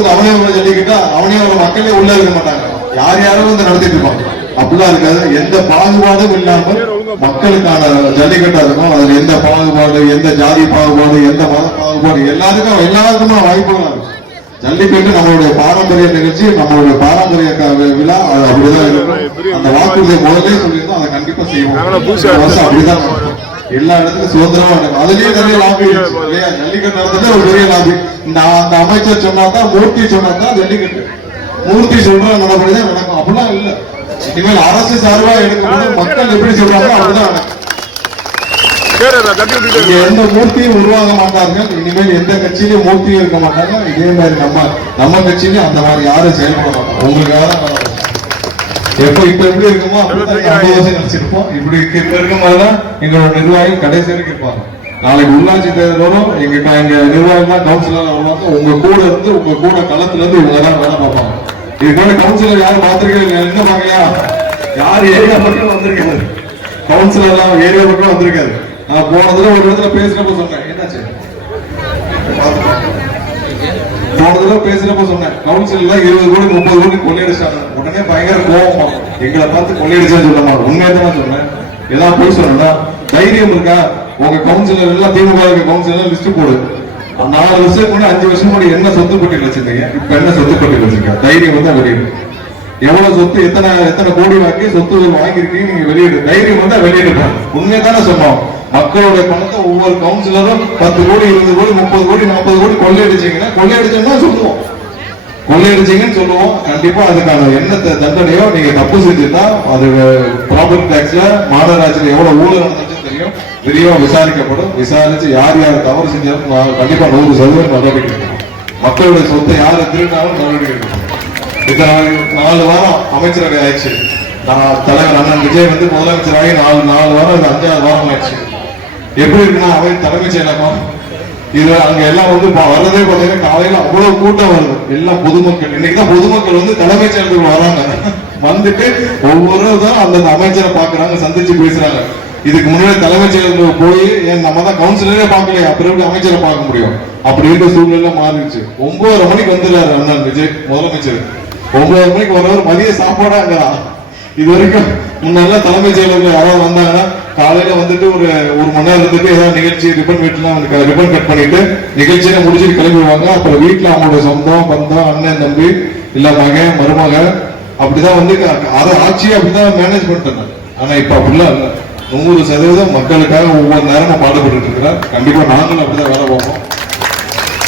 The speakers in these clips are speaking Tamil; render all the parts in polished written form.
கொடுத்துட்டு அவனே ஒரு ஜல்லிக்கிட்டா அவனே ஒரு மக்களே உள்ள இருக்க மாட்டாங்க. யார் யாரும் வந்து நடத்திட்டு இருப்பாங்க. அப்படிலாம் இருக்காது. எந்த பாகுபாடும் இல்லாமல் மக்களுக்கான ஜல்லிக்கட்டா இருக்கும். அதுல எந்த பாகுபாடு, எந்த ஜாதி பாகுபாடு, எந்த மத பாகுபாடு, எல்லாருக்குமே வாய்ப்புகள் இருக்கும். ஜல்லிக்கட்டு நம்மளுடைய பாரம்பரிய நிகழ்ச்சி, நம்மளுடைய பாரம்பரிய விழா. அது அப்படிதான் இருக்கும். அந்த வாக்குறுதியை முதலே சொல்லியிருந்தோம், அதை கண்டிப்பா செய்வோம். அப்படிதான் எல்லா இடத்துலயும் சுதந்திரமா நடக்கும். அதுலயே நிறைய லாபி இல்லையா? ஜல்லிக்கட்டு நடத்துட்டு ஒரு பெரிய லாபி. அந்த அமைச்சர் சொன்னாதான், மூர்த்தி சொன்னாதான் ஜல்லிக்கட்டு. மூர்த்தி சொல்ற நடப்படிதான் நடக்கும். அப்படிலாம் இல்ல. இனிமேல் அரசு சார்பா எடுக்கும்போது மக்கள் எப்படி சொல்றாங்க அப்படிதான் நடக்கும். எந்த மூர்த்தியும் உருவாக மாட்டார்கள். இனிமேல் எந்த கட்சியிலும் மூர்த்தியும் இருக்க மாட்டாங்க. இதே மாதிரி நம்ம கட்சியிலும் அந்த மாதிரி யாரும் செயல்பட மாட்டாங்க. உங்களுக்காக எப்போ இப்ப எப்படி இருக்குமோ நினைச்சிருப்போம். இப்படி இருக்கும் போதுதான் எங்களோட நிர்வாகிகள் கடைசி வரைக்கும் இருப்பாங்க. நாளைக்கு உள்ளாட்சி தேர்தல் வரும். எங்க நிர்வாகிகள் கவுன்சிலர் வருவாங்க. உங்க கூட இருந்து, உங்க கூட களத்துல இருந்து இவங்க தான் வேலை பார்ப்பாங்க. இதுக்கான கவுன்சிலர் யாரும் பார்த்திருக்கீங்க? என்ன பாக்கையா? யார் ஏரியா பக்கம் வந்திருக்காரு? கவுன்சிலர் எல்லாம் ஏரியா பக்கம் வந்திருக்காரு. நான் போனதுல ஒரு இடத்துல பேசுறப்ப சொன்னேன், என்னாச்சு போனதுல பேசுறப்ப சொன்னேன், கவுன்சில் 20 கோடி 30 கோடி கொள்ளையடிச்சாங்க. உடனே பயங்கர கோபம். எங்களை பார்த்து கொள்ளையடிச்சான்னு சொல்ல மாட்டோம். உண்மையா தான் சொன்னேன். ஏதாவது போய் சொன்னா தைரியம் இருக்கா? உங்க கவுன்சிலர் எல்லாம் திமுக கவுன்சிலர் லிஸ்ட் போடு. 4 வருஷம் கூட 5 வருஷம் கூட என்ன சொத்து பட்டியல் வச்சிருந்தீங்க, இப்ப என்ன சொத்து பட்டியல் வச்சிருக்க? தைரியம் வந்து வெளியிடு. எவ்வளவு சொத்து, எத்தனை கோடி வாங்கி சொத்து வாங்கிருக்கீங்க நீங்க வெளியிடு. தைரியம் வந்தா வெளியிடுறோம். உண்மையை தானே சொன்னோம். மக்களுடைய பணத்தை ஒவ்வொரு கவுன்சிலரும் 10 கோடி 20 கோடி 30 கோடி 40 கோடி கொள்ளையடிச்சீங்கன்னா சொல்லுவோம். கொள்ளையடிச்சீங்கன்னு சொல்லுவோம். கண்டிப்பா அதுக்கான என்ன தண்டனையோ, நீங்க தப்பு செஞ்சுட்டா அது ப்ராப்பர்ட்டி டாக்ஸ்ல மாநகராட்சியில எவ்வளவு ஊழல் நடந்துச்சுன்னு தெரியும். விரிவா விசாரிக்கப்படும். விசாரிச்சு யார் யார் தவறு செஞ்சாலும் கண்டிப்பா 100% நடவடிக்கை எடுக்கணும். மக்களுடைய சொத்தை யாரை திருடினாலும் நடவடிக்கை எடுக்கணும். இத்தனை 4 வாரம் அமைச்சரவை ஆயிடுச்சு. தலைவர் அண்ணன் விஜய் வந்து முதலமைச்சராகி 4 வாரம், 5வது வாரம் ஆயிடுச்சு. எப்படி இருக்குன்னா அவை தலைமைச் செயலகம் இது அங்க எல்லாம் வந்து வர்றதே பார்த்தீங்கன்னா காலையில அவ்வளவு கூட்டம் வருது. எல்லாம் பொதுமக்கள். இன்னைக்குதான் பொதுமக்கள் வந்து தலைமைச் செயலகத்துக்கு வராங்க. வந்துட்டு ஒவ்வொருவரும் அந்த அமைச்சரை பாக்குறாங்க, சந்திச்சு பேசுறாங்க. இதுக்கு முன்னாடி தலைமைச் செயலகத்துக்கு போய் நம்ம தான் கவுன்சிலரே பார்க்கலையே, அப்புறம் எப்படி அமைச்சரை பார்க்க முடியும்? அப்படி இருக்க சூழ்நிலை மாறிடுச்சு. 9:30 மணிக்கு வந்துடுறாரு அண்ணன் விஜய் முதலமைச்சர். 9 மணிக்கு வரவர் மதிய சாப்பாடாங்கிறா. இது வரைக்கும் முன்னெல்லாம் தலைமைச் செயலகத்தில் யாராவது வந்தாங்கன்னா காலையில வந்துட்டு ஒரு மணி நேரம் இருந்துட்டு ஏதாவது நிகழ்ச்சி ரிப்பன் கட் பண்ணிட்டு நிகழ்ச்சியை முடிச்சுட்டு கிளம்பிடுவாங்க. அப்புறம் வீட்டுல அவங்களோட சொந்தம் பந்தம் அண்ணன் தம்பி இல்ல மகன் மருமக அப்படிதான் வந்து அதை ஆட்சியை அப்படிதான் மேனேஜ் பண்ணிட்டு. ஆனா இப்ப அப்படிலாம் இல்ல. 100% மக்களுக்காக ஒவ்வொரு நேரமும் பாடுபட்டு இருக்கிறார். கண்டிப்பா நாங்களும் அப்படிதான் வேலை பார்ப்போம்.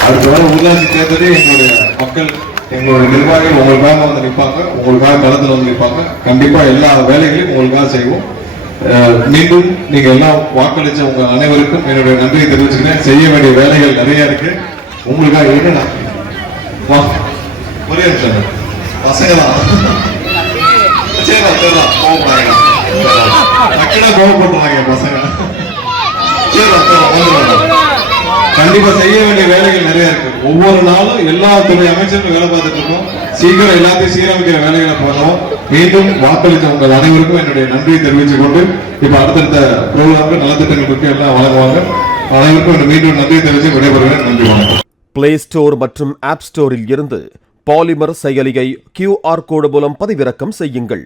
அடுத்த வாரம் உள்ளாட்சி தேர்தலே எங்களுடைய மக்கள், எங்களுடைய நிர்வாகிகள் உங்களுக்காக வந்து நிற்பாங்க. உங்களுக்காக களத்துல வந்து நிற்பாங்க. கண்டிப்பா எல்லா வேலைகளையும் உங்களுக்காக செய்வோம். மீண்டும் நீங்க எல்லாம் வாக்களிச்ச உங்க அனைவருக்கும் என்னுடைய நன்றியை தெரிவிச்சுக்கிறேன். செய்ய வேண்டிய வேலைகள் நிறைய இருக்கு. உங்களுக்காக என்ன ஒரே நிமிஷம் பசங்க தான் கோவப்படுறாங்க பசங்க. கண்டிப்பா செய்ய வேண்டிய வேலைகள் நிறைய இருக்கு. ஒவ்வொரு நாளும் எல்லா துறை அமைச்சரும் வேலை பார்த்துட்டு இருக்கோம். சீக்கிரம் எல்லாத்தையும் சீரமைக்கிற வேலைகளை பண்ணுவோம். மீண்டும் வாக்களித்த உங்கள் அனைவருக்கும் என்னுடைய நன்றியை தெரிவித்துக் கொண்டு இப்ப அடுத்தடுத்த ப்ரோக்ராம்கள் நலத்திட்டங்களுக்கு எல்லாம் வழங்குவாங்க. அனைவருக்கும் மீண்டும் நன்றியை தெரிவித்து விடைபெறுகிறேன். நன்றி, வணக்கம். பிளே ஸ்டோர் மற்றும் ஆப் ஸ்டோரில் இருந்து பாலிமர் செயலியை QR கோடு மூலம் பதிவிறக்கம் செய்யுங்கள்.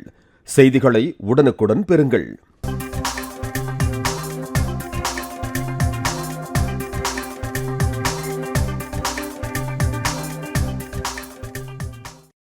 செய்திகளை உடனுக்குடன் பெறுங்கள்.